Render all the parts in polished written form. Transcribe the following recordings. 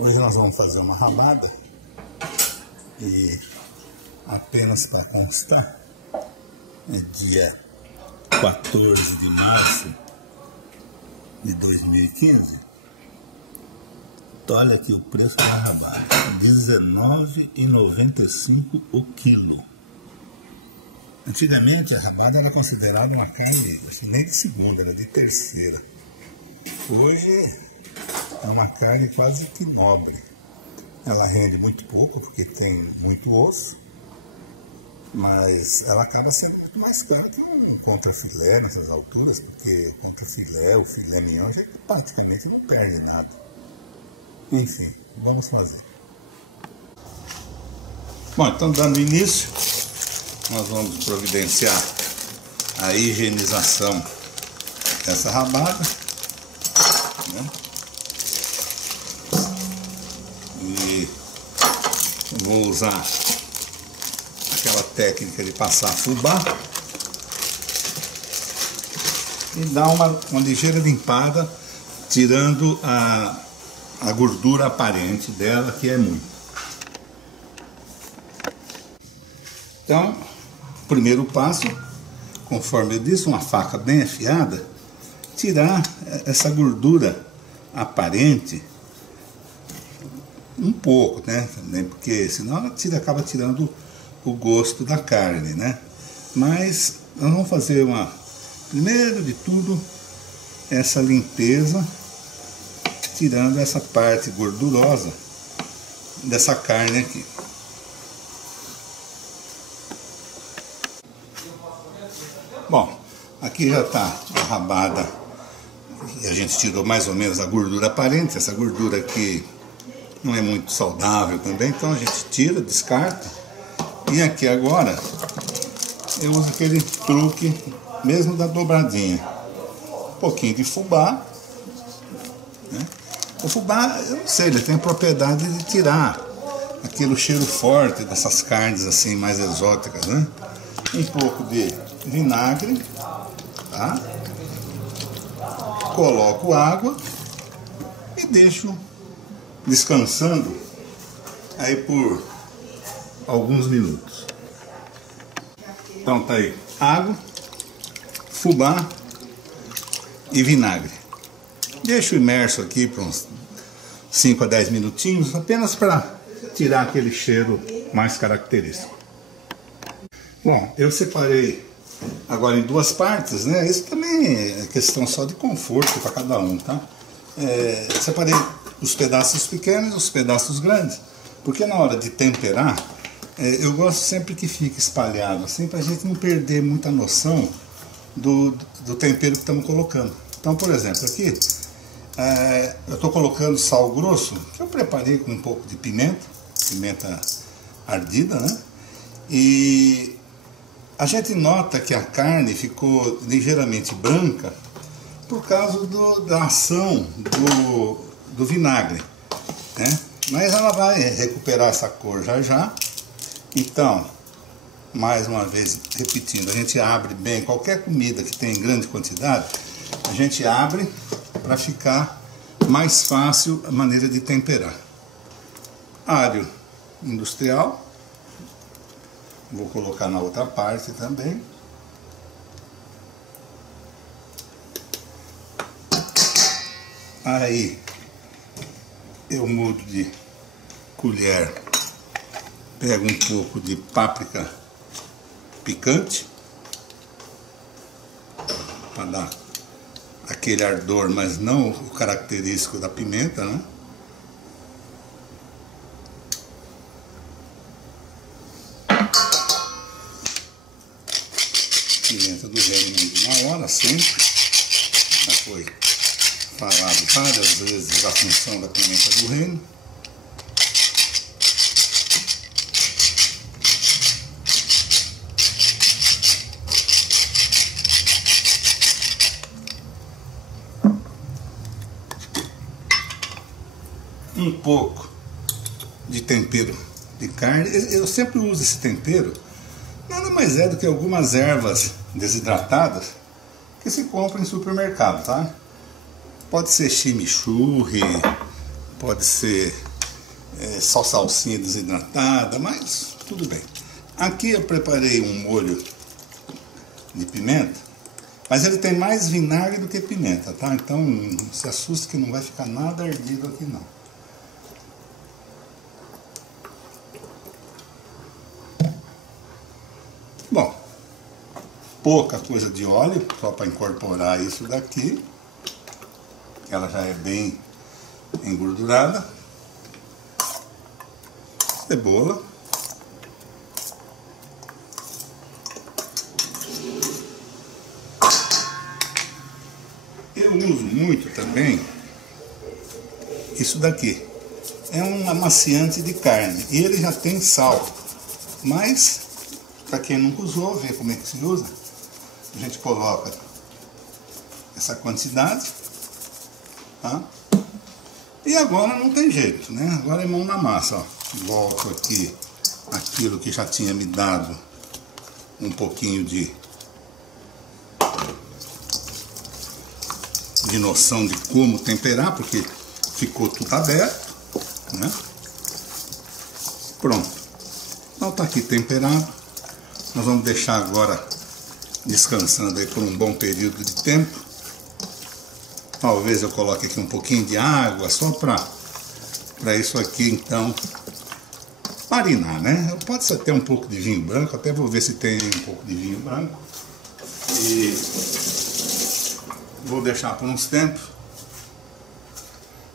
Hoje nós vamos fazer uma rabada e apenas para constar, é dia 14 de março de 2015. Então, olha aqui o preço da rabada, R$19,95 o quilo. Antigamente a rabada era considerada uma carne nem de segunda, era de terceira. Hoje é uma carne quase que nobre. Ela rende muito pouco porque tem muito osso, mas ela acaba sendo muito mais cara que um contrafilé nessas alturas, porque o contrafilé, o filé mignon, a gente praticamente não perde nada. Enfim, vamos fazer. Bom, então dando início, nós vamos providenciar a higienização dessa rabada, né? E vou usar aquela técnica de passar fubá e dar uma ligeira limpada, tirando a gordura aparente dela, que é muito. Então, primeiro passo, conforme eu disse, uma faca bem afiada, tirar essa gordura aparente um pouco, né? Porque senão ela acaba tirando o gosto da carne, né? Mas nós vamos fazer primeiro de tudo, essa limpeza, tirando essa parte gordurosa dessa carne aqui. Bom, aqui já está a rabada e a gente tirou mais ou menos a gordura aparente. Essa gordura aqui não é muito saudável também, então a gente tira, descarta. E aqui agora eu uso aquele truque mesmo da dobradinha. Um pouquinho de fubá, né? O fubá, eu não sei, ele tem a propriedade de tirar aquele cheiro forte dessas carnes assim mais exóticas, né? Um pouco de vinagre, tá? Coloco água e deixo descansando aí por alguns minutos. Então tá aí, água, fubá e vinagre. Deixo imerso aqui por uns 5 a 10 minutinhos, apenas para tirar aquele cheiro mais característico. Bom, eu separei agora em duas partes, né? Isso também é questão só de conforto para cada um, tá? Separei os pedaços pequenos e os pedaços grandes, porque na hora de temperar, eu gosto sempre que fique espalhado, assim, para a gente não perder muita noção do tempero que estamos colocando. Então, por exemplo, aqui eu estou colocando sal grosso, que eu preparei com um pouco de pimenta ardida, né? E a gente nota que a carne ficou ligeiramente branca por causa da ação do vinagre, né? Mas ela vai recuperar essa cor já. Então, mais uma vez repetindo, a gente abre bem qualquer comida que tem em grande quantidade, a gente abre para ficar mais fácil a maneira de temperar. Alho industrial, vou colocar na outra parte também. Aí eu mudo de colher, pego um pouco de páprica picante para dar aquele ardor, mas não o característico da pimenta, né? Pimenta do reino na hora, sempre. Já foi falado várias vezes a função da pimenta do reino. Um pouco de tempero de carne. Eu sempre uso esse tempero, nada mais é do que algumas ervas desidratadas que se compram em supermercado, tá? Pode ser chimichurri, pode ser só salsinha desidratada, mas tudo bem. Aqui eu preparei um molho de pimenta, mas ele tem mais vinagre do que pimenta, tá? Então não se assuste que não vai ficar nada ardido aqui não. Bom, pouca coisa de óleo, só para incorporar isso daqui. Ela já é bem engordurada. Cebola. Eu uso muito também isso daqui. É um amaciante de carne e ele já tem sal, mas para quem nunca usou, vê como é que se usa. A gente coloca essa quantidade, tá? E agora não tem jeito, né? Agora é mão na massa, ó. Volto aqui aquilo que já tinha me dado um pouquinho de noção de como temperar, porque ficou tudo aberto, né? Pronto. Então tá aqui temperado. Nós vamos deixar agora descansando aí por um bom período de tempo. Talvez eu coloque aqui um pouquinho de água, só para isso aqui então marinar, né? Pode ser até um pouco de vinho branco, até vou ver se tem um pouco de vinho branco. E vou deixar por uns tempos.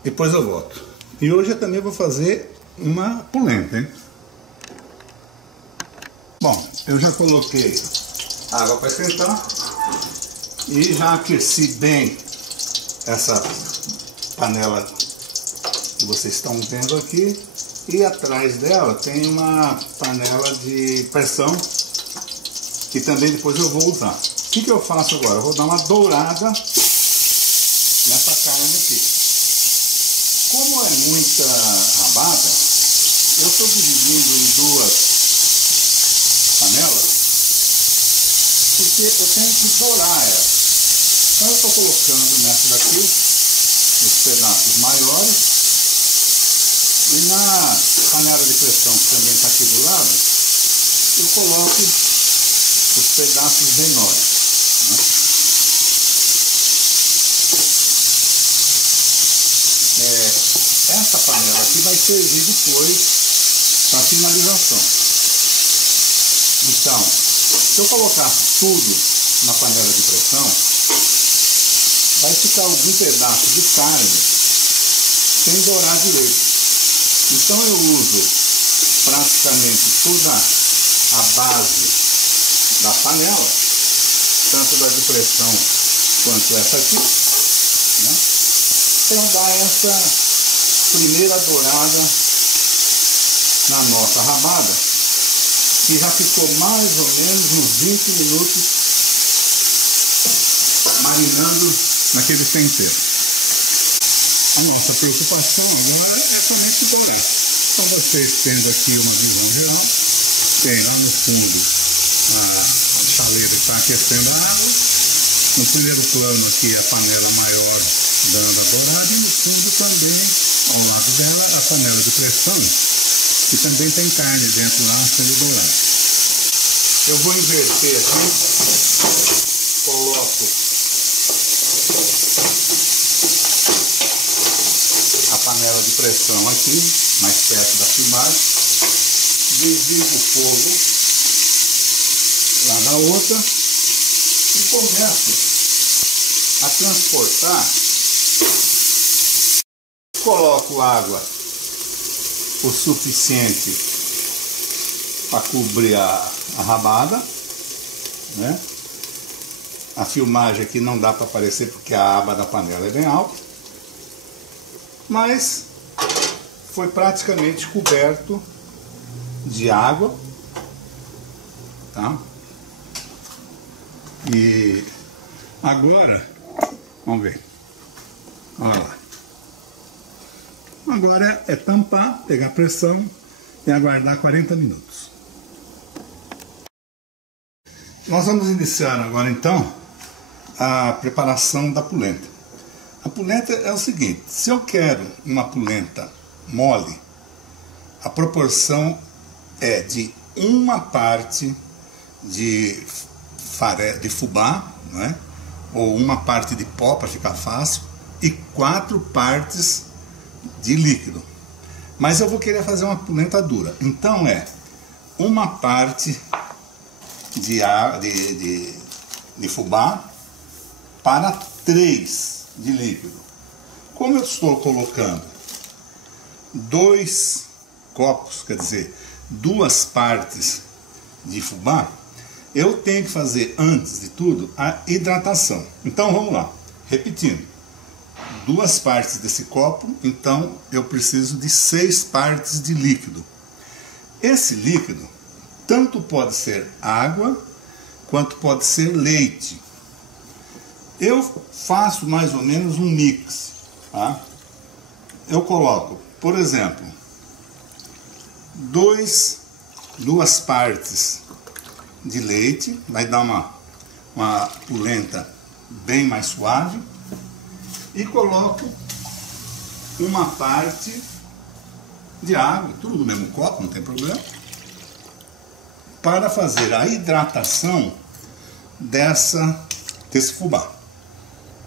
Depois eu volto. E hoje eu também vou fazer uma polenta, hein? Bom, eu já coloquei água para esquentar e já aqueci bem essa panela que vocês estão vendo aqui, e atrás dela tem uma panela de pressão que também depois eu vou usar. O que eu faço agora? Eu vou dar uma dourada nessa carne aqui. Como é muita rabada, eu estou dividindo em duas panelas, porque eu tenho que dourar ela. Então eu estou colocando nessa daqui os pedaços maiores, e na panela de pressão que também está aqui do lado, eu coloco os pedaços menores, né? Essa panela aqui vai servir depois para finalização. Então, se eu colocar tudo na panela de pressão, vai ficar algum pedaço de carne sem dourar direito. Então eu uso praticamente toda a base da panela, tanto da de pressão quanto essa aqui, né? Para dar essa primeira dourada na nossa rabada, que já ficou mais ou menos uns 20 minutos marinando naquele tempero. A nossa preocupação agora é somente dourar. Então vocês tendo aqui uma visão geral, tem lá no fundo a chaleira que está aquecendo a água, no primeiro plano aqui a panela maior dando a dourada, e no fundo também, ao lado dela, a panela de pressão, que também tem carne dentro lá sendo dourada. Eu vou inverter aqui, coloco a panela de pressão aqui, mais perto da filmagem, desligo o fogo lá da outra e começo a transportar. Coloco água o suficiente para cobrir a rabada, né? A filmagem aqui não dá para aparecer porque a aba da panela é bem alta, mas foi praticamente coberto de água, tá? E agora, vamos ver, olha lá. Agora é tampar, pegar pressão e aguardar 40 minutos. Nós vamos iniciar agora então a preparação da polenta. A polenta é o seguinte: se eu quero uma polenta mole, a proporção é de uma parte de fubá, não é? Ou uma parte de pó, para ficar fácil, e 4 partes de líquido. Mas eu vou querer fazer uma polenta dura, então é uma parte de fubá para 3 de líquido. Como eu estou colocando 2 copos, quer dizer, 2 partes de fubá, eu tenho que fazer, antes de tudo, a hidratação. Então vamos lá, repetindo: 2 partes desse copo, então eu preciso de 6 partes de líquido. Esse líquido tanto pode ser água quanto pode ser leite. Eu faço mais ou menos um mix, tá? Eu coloco, por exemplo, 2 partes de leite, vai dar uma polenta bem mais suave, e coloco uma parte de água, tudo no mesmo copo, não tem problema, para fazer a hidratação desse fubá.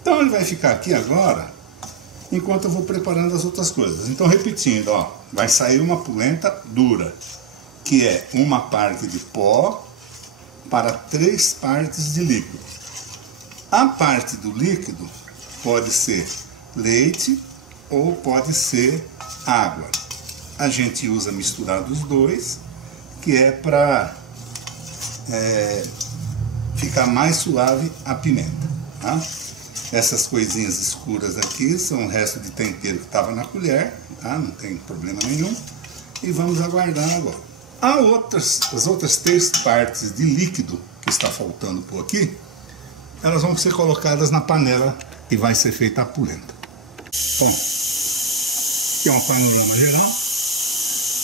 Então ele vai ficar aqui agora, enquanto eu vou preparando as outras coisas. Então, repetindo, ó, vai sair uma polenta dura, que é uma parte de pó para 3 partes de líquido. A parte do líquido pode ser leite ou pode ser água. A gente usa misturar os dois, que é para ficar mais suave a pimenta, tá? Essas coisinhas escuras aqui são o resto de tempero que estava na colher, tá? Não tem problema nenhum. E vamos aguardar agora. As outras 3 partes de líquido que está faltando por aqui, elas vão ser colocadas na panela e vai ser feita a polenta. Bom, aqui é uma panorama geral.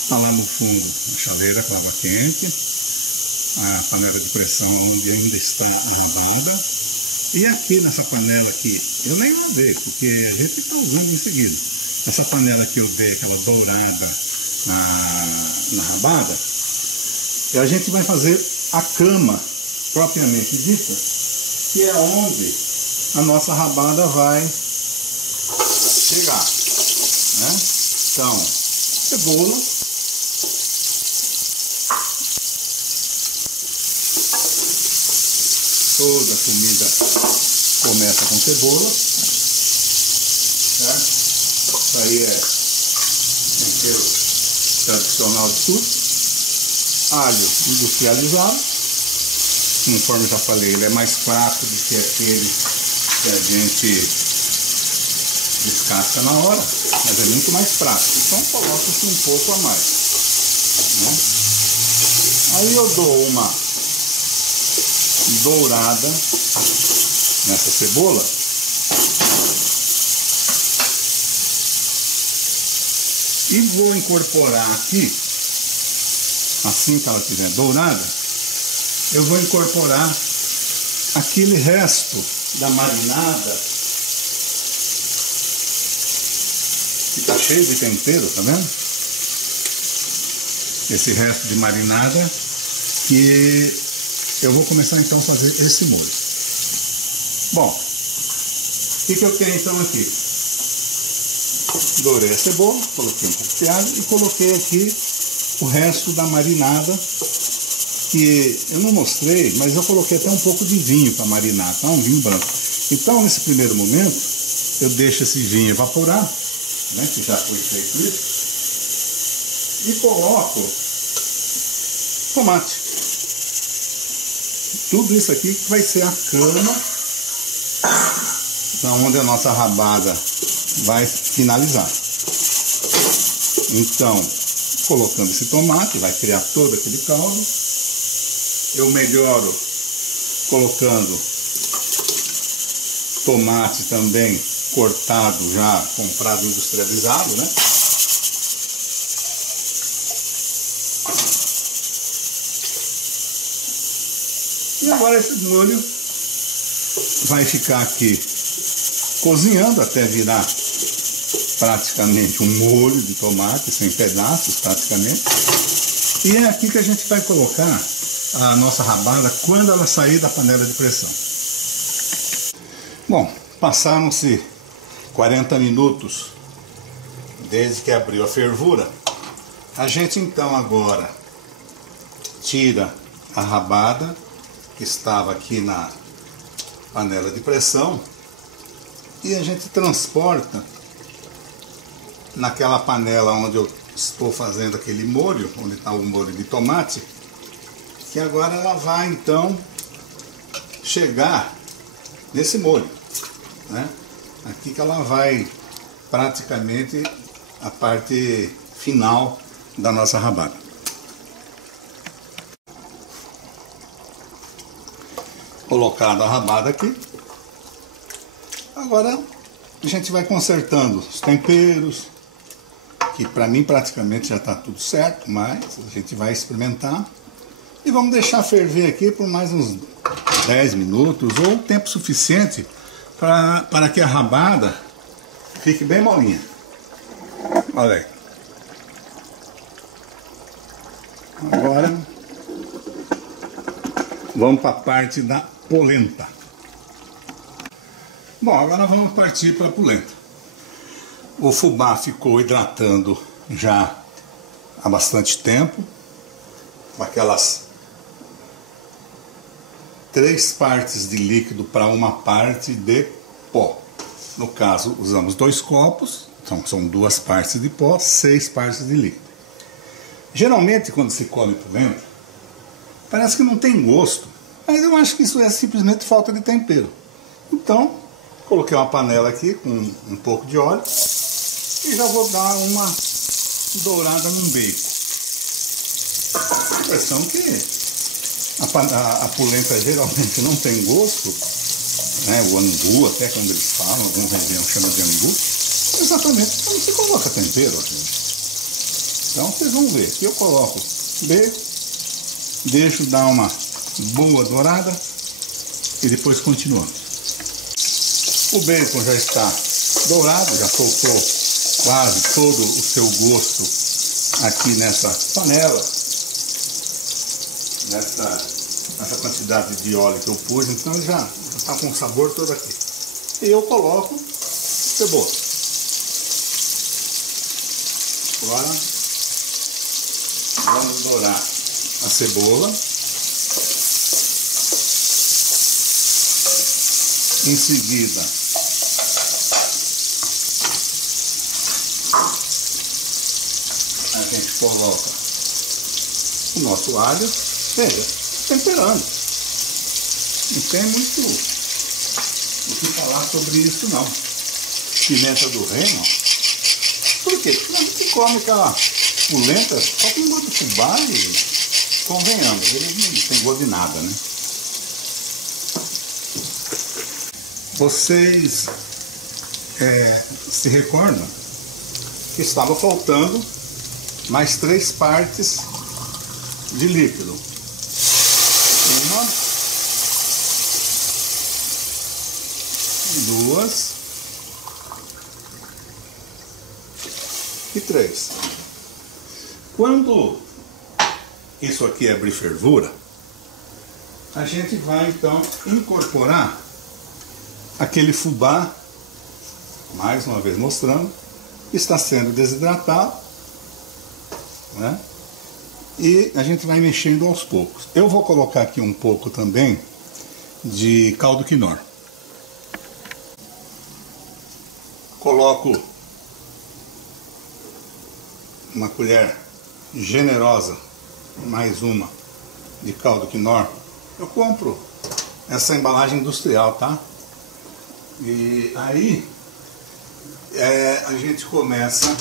Está lá no fundo a chaleira com água quente, a panela de pressão onde ainda está a rabada. E aqui nessa panela aqui, eu nem lavei, porque a gente está usando em seguida. Essa panela que eu dei aquela dourada na rabada, e a gente vai fazer a cama propriamente dita, que é onde a nossa rabada vai chegar, né? Então, cebola, toda comida começa com cebola, certo? Isso aí é tempero tradicional de tudo. Alho industrializado, conforme já falei, ele é mais fraco do que aquele que a gente descasca na hora, mas é muito mais prático, então coloca-se um pouco a mais, né? Aí eu dou uma dourada nessa cebola e vou incorporar aqui, assim que ela estiver dourada, eu vou incorporar aquele resto da marinada que está cheio de tempero, tá vendo? Esse resto de marinada, que eu vou começar então a fazer esse molho. Bom, o que eu tenho então aqui? Dourei a cebola, coloquei um pouco de alho e coloquei aqui o resto da marinada, que eu não mostrei, mas eu coloquei até um pouco de vinho para marinar, tá? Um vinho branco. Então, nesse primeiro momento, eu deixo esse vinho evaporar, né, que já foi feito isso, e coloco tomate. Tudo isso aqui vai ser a cama onde a nossa rabada vai finalizar. Então, colocando esse tomate, vai criar todo aquele caldo. Eu melhoro colocando tomate também cortado, já comprado industrializado, né? E agora esse molho vai ficar aqui cozinhando até virar praticamente um molho de tomate, sem pedaços praticamente. E é aqui que a gente vai colocar a nossa rabada quando ela sair da panela de pressão. Bom, passaram-se 40 minutos desde que abriu a fervura. A gente então agora tira a rabada que estava aqui na panela de pressão e a gente transporta naquela panela onde eu estou fazendo aquele molho, onde está o molho de tomate, que agora ela vai então chegar nesse molho, né? Aqui que ela vai praticamente a parte final da nossa rabada. Colocada a rabada aqui, agora a gente vai consertando os temperos, que para mim praticamente já está tudo certo, mas a gente vai experimentar e vamos deixar ferver aqui por mais uns 10 minutos ou tempo suficiente para que a rabada fique bem molinha. Olha aí. Agora vamos para a parte da polenta. Bom, agora vamos partir para a polenta. O fubá ficou hidratando já há bastante tempo, com aquelas 3 partes de líquido para 1 parte de pó. No caso, usamos 2 copos, então são 2 partes de pó, 6 partes de líquido. Geralmente, quando se come polenta, parece que não tem gosto, mas eu acho que isso é simplesmente falta de tempero. Então, coloquei uma panela aqui com um pouco de óleo e já vou dar uma dourada num bacon. A impressão que a polenta geralmente não tem gosto, né? O angu, até quando eles falam, alguns regiões chamam de angu, exatamente quando se coloca tempero. Então vocês vão ver que eu coloco bacon, deixo dar uma boa dourada e depois continuamos. O bacon já está dourado, já soltou quase todo o seu gosto aqui nessa panela, nessa quantidade de óleo que eu pus, então já está com o sabor todo aqui. E eu coloco cebola. Agora vamos dourar a cebola. Em seguida, a gente coloca o nosso alho, veja, temperando. Não tem muito o que falar sobre isso não. Pimenta do reino, por quê? Porque a gente come aquela polenta só com gosto de fubá e convenhamos, ele não tem gosto de nada, né? Vocês se recordam que estava faltando mais 3 partes de líquido. 1, 2 e 3. Quando isso aqui abrir fervura, a gente vai então incorporar aquele fubá, mais uma vez mostrando, está sendo desidratado, né? E a gente vai mexendo aos poucos. Eu vou colocar aqui um pouco também de caldo quinor. Coloco uma colher generosa, mais uma, de caldo quinor. Eu compro essa embalagem industrial, tá? E aí a gente começa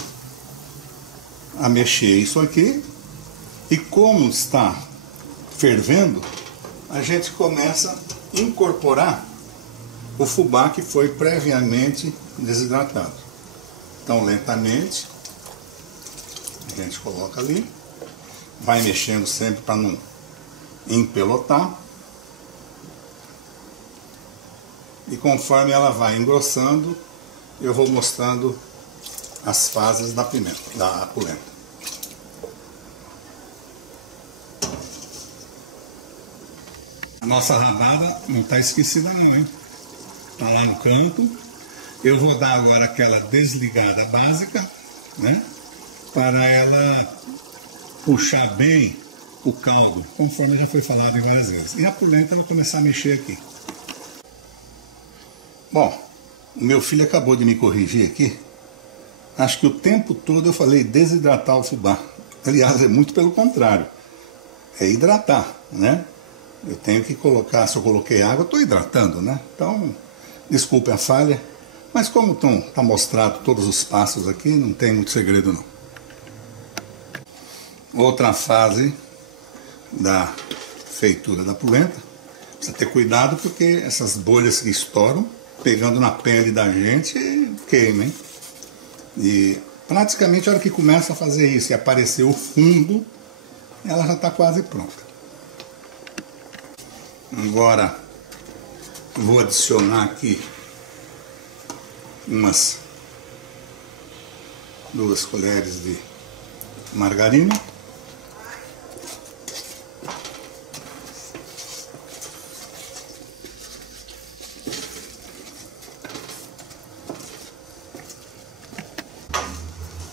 a mexer isso aqui e como está fervendo, a gente começa a incorporar o fubá que foi previamente desidratado. Então lentamente a gente coloca ali, vai mexendo sempre para não empelotar. E conforme ela vai engrossando, eu vou mostrando as fases da polenta. A nossa rabada não está esquecida não, hein? Está lá no canto. Eu vou dar agora aquela desligada básica, né? Para ela puxar bem o caldo, conforme já foi falado várias vezes. E a polenta vai começar a mexer aqui. Bom, o meu filho acabou de me corrigir aqui. Acho que o tempo todo eu falei desidratar o fubá. Aliás, é muito pelo contrário. É hidratar, né? Eu tenho que colocar, se eu coloquei água, eu estou hidratando, né? Então, desculpe a falha. Mas como está mostrado todos os passos aqui, não tem muito segredo não. Outra fase da feitura da polenta. Precisa ter cuidado porque essas bolhas que estouram, pegando na pele da gente, queimam, hein? E praticamente a hora que começa a fazer isso e aparecer o fundo, ela já está quase pronta. Agora vou adicionar aqui umas 2 colheres de margarina.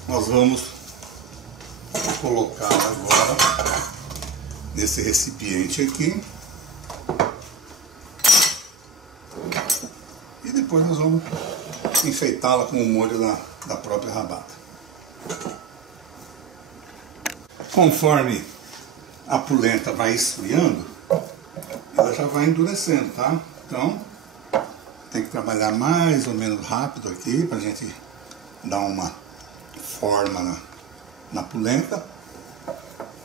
Nós vamos colocar agora nesse recipiente aqui. E depois nós vamos enfeitá-la com o molho da própria rabada. Conforme a polenta vai esfriando, ela já vai endurecendo, tá? Então, tem que trabalhar mais ou menos rápido aqui para a gente dar uma forma na polenta.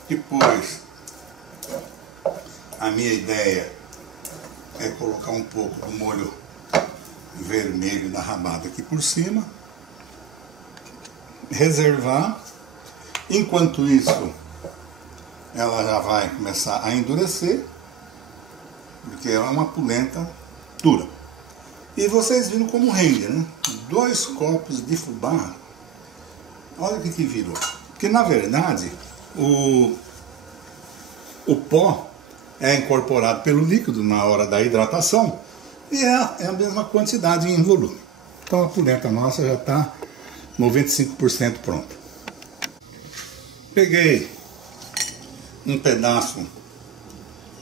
Depois, a minha ideia é colocar um pouco do molho vermelho da rabada aqui por cima, reservar. Enquanto isso, ela já vai começar a endurecer, porque é uma polenta dura. E vocês viram como rende, né? 2 copos de fubá. Olha o que virou. Porque na verdade o pó é incorporado pelo líquido na hora da hidratação e é a mesma quantidade em volume. Então a polenta nossa já está 95% pronta. Peguei um pedaço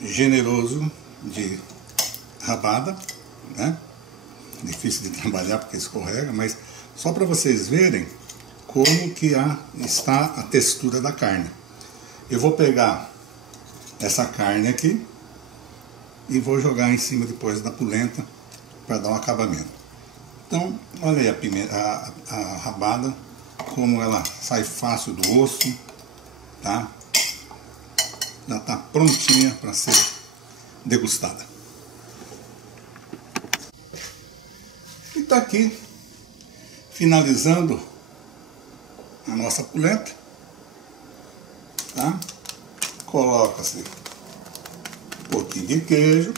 generoso de rabada, né? Difícil de trabalhar porque escorrega, mas só para vocês verem como que está a textura da carne. Eu vou pegar essa carne aqui e vou jogar em cima depois da polenta para dar um acabamento. Então, olha aí a rabada, como ela sai fácil do osso, tá? Já está prontinha para ser degustada. E está aqui, finalizando a nossa polenta, tá? Coloca-se um pouquinho de queijo,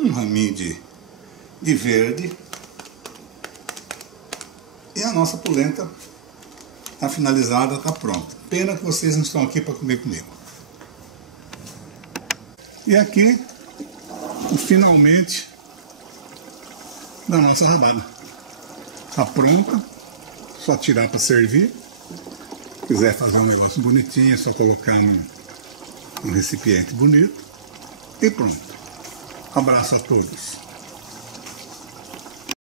um raminho de verde e a nossa polenta está finalizada, está pronta. Pena que vocês não estão aqui para comer comigo. E aqui o finalmente da nossa rabada. Está pronta, só tirar para servir. Se quiser fazer um negócio bonitinho, é só colocar num recipiente bonito e pronto. Abraço a todos.